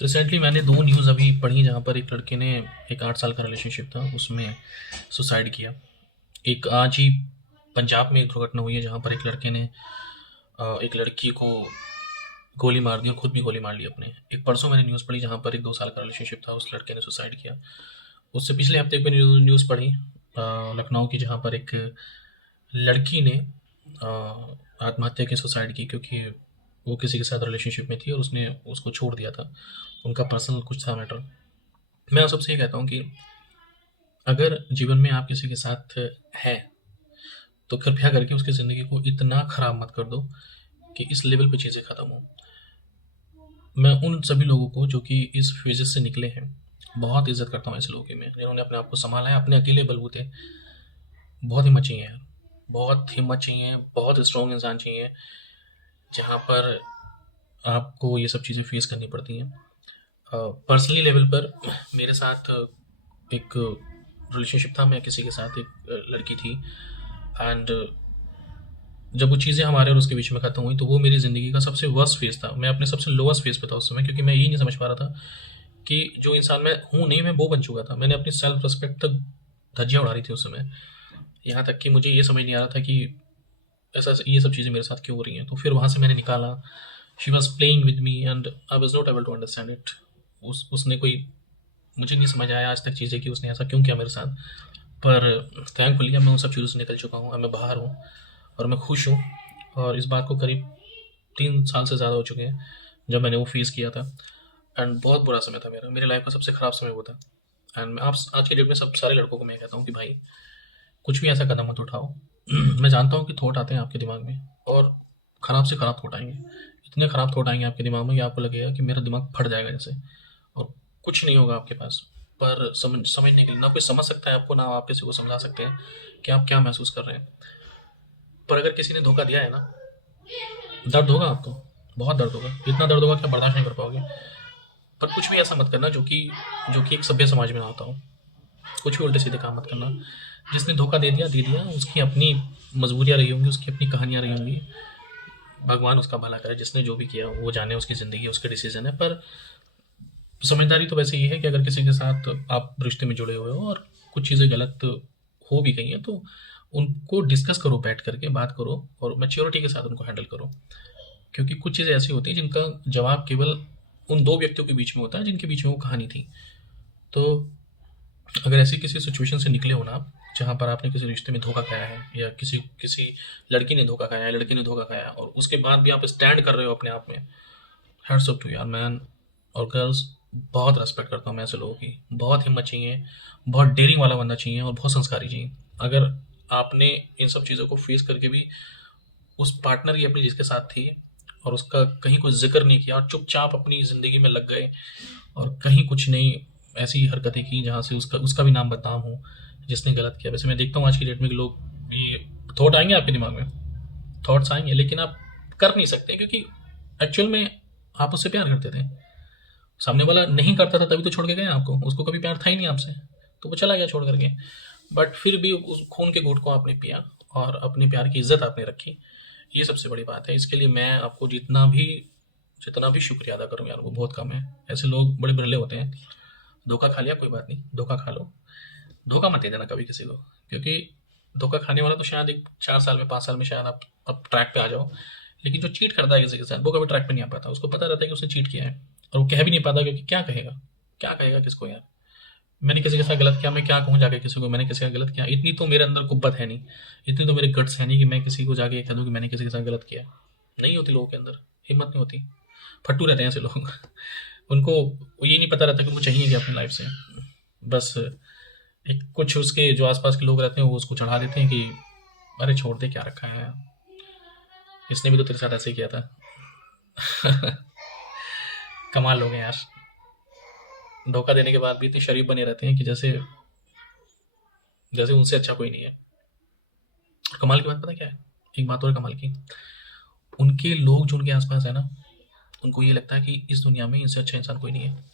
Recently मैंने 2 news अभी पढ़ी जहाँ पर एक लड़के ने एक 8 साल का रिलेशनशिप था, उसमें सुसाइड किया। एक आज ही पंजाब में एक दुर्घटना हुई है जहाँ पर एक लड़के ने एक लड़की को गोली मार दी और खुद भी गोली मार ली अपने। एक परसों मैंने न्यूज़ पढ़ी जहाँ पर एक 2 साल का रिलेशनशिप था, उस लड़के ने सुसाइड किया। उससे पिछले हफ्ते एक न्यूज़ पढ़ी लखनऊ की, जहाँ पर एक लड़की ने आत्महत्या की, सुसाइड की, क्योंकि वो किसी के साथ रिलेशनशिप में थी और उसने उसको छोड़ दिया था। उनका पर्सनल कुछ था मैटर। मैं सबसे ये कहता हूँ कि अगर जीवन में आप किसी के साथ हैं, तो कृपया करके उसकी ज़िंदगी को इतना ख़राब मत कर दो कि इस लेवल पे चीज़ें ख़त्म हो। मैं उन सभी लोगों को जो कि इस फेजेस से निकले हैं, बहुत इज्जत करता हूँ ऐसे लोगों की मैं, जिन्होंने अपने आप को संभाला है अपने अकेले बलबूते। बहुत हिम्मत चाहिए यार, बहुत हिम्मत चाहिए, बहुत स्ट्रॉन्ग इंसान चाहिए, जहाँ पर आपको ये सब चीज़ें फेस करनी पड़ती हैं। पर्सनली लेवल पर मेरे साथ एक रिलेशनशिप था, मैं किसी के साथ, एक लड़की थी, एंड जब वो चीज़ें हमारे और उसके बीच में ख़त्म हुई तो वो मेरी ज़िंदगी का सबसे वर्स्ट फेज़ था। मैं अपने सबसे लोवेस्ट फेज़ पे था उस समय, क्योंकि मैं यही नहीं समझ पा रहा था कि जो इंसान मैं हूँ नहीं, मैं वो बन चुका था। मैंने अपनी सेल्फ रिस्पेक्ट तक धज्जियाँ उड़ा रही थी उस समय। यहाँ तक कि मुझे ये समझ नहीं आ रहा था कि ऐसा ये सब चीज़ें मेरे साथ क्यों हो रही हैं। तो फिर वहाँ से मैंने निकाला। She was playing with me and I was not able to understand it. उसने कोई, मुझे नहीं समझ आया आज तक चीज़ें कि उसने ऐसा क्यों किया मेरे साथ। पर थैंकफुली अब मैं उन सब चीज़ों से निकल चुका हूँ, अब मैं बाहर हूँ और मैं खुश हूँ। और इस बात को करीब 3 साल से ज़्यादा हो चुके हैं जब मैंने वो फेस किया था। एंड बहुत बुरा समय था मेरा, मेरी लाइफ का सबसे ख़राब समय वो था। एंड मैं आप आज के डेट में सब सारे लड़कों को मैं कहता हूँ कि भाई, कुछ भी ऐसा कदम मत उठाओ। मैं जानता हूँ कि थॉट आते हैं आपके दिमाग में, और ख़राब से ख़राब थॉट आएंगे। इतने ख़राब थॉट आएंगे आपके दिमाग में कि आपको लगेगा कि मेरा दिमाग फट जाएगा जैसे, और कुछ नहीं होगा आपके पास। पर समझने के लिए ना कोई समझ सकता है आपको, ना आप किसी को समझा सकते हैं कि आप क्या महसूस कर रहे हैं। पर अगर किसी ने धोखा दिया है ना, दर्द होगा आपको, बहुत दर्द होगा, इतना दर्द होगा कि आप बर्दाश्त नहीं कर पाओगे। पर कुछ भी ऐसा मत करना जो कि एक सभ्य समाज में आता हो। कुछ भी उल्टे सीधे काम मत करना। जिसने धोखा दे दिया, उसकी अपनी मजबूरियाँ रही होंगी, उसकी अपनी कहानियाँ रही होंगी। भगवान उसका भला करे, जिसने जो भी किया वो जाने, उसकी ज़िंदगी उसके डिसीजन है। पर समझदारी तो वैसे ये है कि अगर किसी के साथ आप रिश्ते में जुड़े हुए हो और कुछ चीज़ें गलत हो भी गई हैं, तो उनको डिस्कस करो, बैठ करके बात करो और मैच्योरिटी के साथ उनको हैंडल करो। क्योंकि कुछ चीज़ें ऐसी होती हैं जिनका जवाब केवल उन 2 व्यक्तियों के बीच में होता है जिनके बीच में वो कहानी थी। तो अगर ऐसी किसी सिचुएशन से निकले हो ना आप, जहाँ पर आपने किसी रिश्ते में धोखा खाया है, या किसी किसी लड़की ने धोखा खाया है, लड़के ने धोखा खाया है, और उसके बाद भी आप स्टैंड कर रहे हो अपने आप में, हैट्स ऑफ टू यार, मैन और गर्ल्स। बहुत रेस्पेक्ट करता हूँ मैं ऐसे लोगों की। बहुत हिम्मत चाहिए, बहुत डेयरिंग वाला बंदा चाहिए और बहुत संस्कारी चाहिए। अगर आपने इन सब चीज़ों को फेस करके भी उस पार्टनर की अपनी जिसके साथ थी और उसका कहीं कुछ जिक्र नहीं किया और चुपचाप अपनी ज़िंदगी में लग गए, और कहीं कुछ नहीं ऐसी हरकतें की जहाँ से उसका उसका भी नाम बदनाम हो, जिसने गलत किया। वैसे मैं देखता हूँ आज की डेट में कि लोग, ये थॉट आएंगे आपके दिमाग में, थॉट्स आएंगे, लेकिन आप कर नहीं सकते, क्योंकि एक्चुअल में आप उससे प्यार करते थे। सामने वाला नहीं करता था तभी तो छोड़ के गया आपको, उसको कभी प्यार था ही नहीं आपसे, तो वो चला गया छोड़ करके। बट फिर भी उस खून के घूंट को आपने पिया और अपने प्यार की इज्जत आपने रखी। ये सबसे बड़ी बात है। इसके लिए मैं आपको जितना भी शुक्रिया अदा करूँ यार, वो बहुत कम है। ऐसे लोग बड़े बिरले होते हैं। धोखा खा लिया, कोई बात नहीं, धोखा खा लो। धोखा मत दे देना कभी किसी को, क्योंकि धोखा खाने वाला तो शायद एक 4 साल में, 5 साल में शायद आप ट्रैक पे आ जाओ। लेकिन जो चीट करता है किसी के साथ, वो कभी ट्रैक पे नहीं आ पाता। उसको पता रहता है कि उसने चीट किया है, और वो कह भी नहीं पाता, क्योंकि क्या कहेगा किसको यार। मैंने किसी के साथ गलत किया, मैं क्या कहूँ जाके किसी को, मैंने किसी का गलत किया। इतनी तो मेरे अंदर कुब्बत है नहीं, इतनी तो मेरे गट्स है नहीं कि मैं किसी को जाके कह दूँ कि मैंने किसी के साथ गलत किया। नहीं होती लोगों के अंदर, हिम्मत नहीं होती। फट्टू रहते हैं ऐसे लोग। उनको ये नहीं पता रहता कि वो चाहिए क्या अपनी लाइफ से। बस एक कुछ उसके जो आसपास के लोग रहते हैं वो उसको चढ़ा देते हैं कि अरे छोड़ दे, क्या रखा है, इसने भी तो तेरे साथ ऐसे ही किया था। कमाल लोग हैं यार, धोखा देने के बाद भी इतने शरीफ बने रहते हैं कि जैसे जैसे उनसे अच्छा कोई नहीं है। और कमाल की बात पता क्या है, एक बात और कमाल की, उनके लोग जो उनके आसपास है ना, उनको ये लगता है कि इस दुनिया में इनसे अच्छा इंसान कोई नहीं है।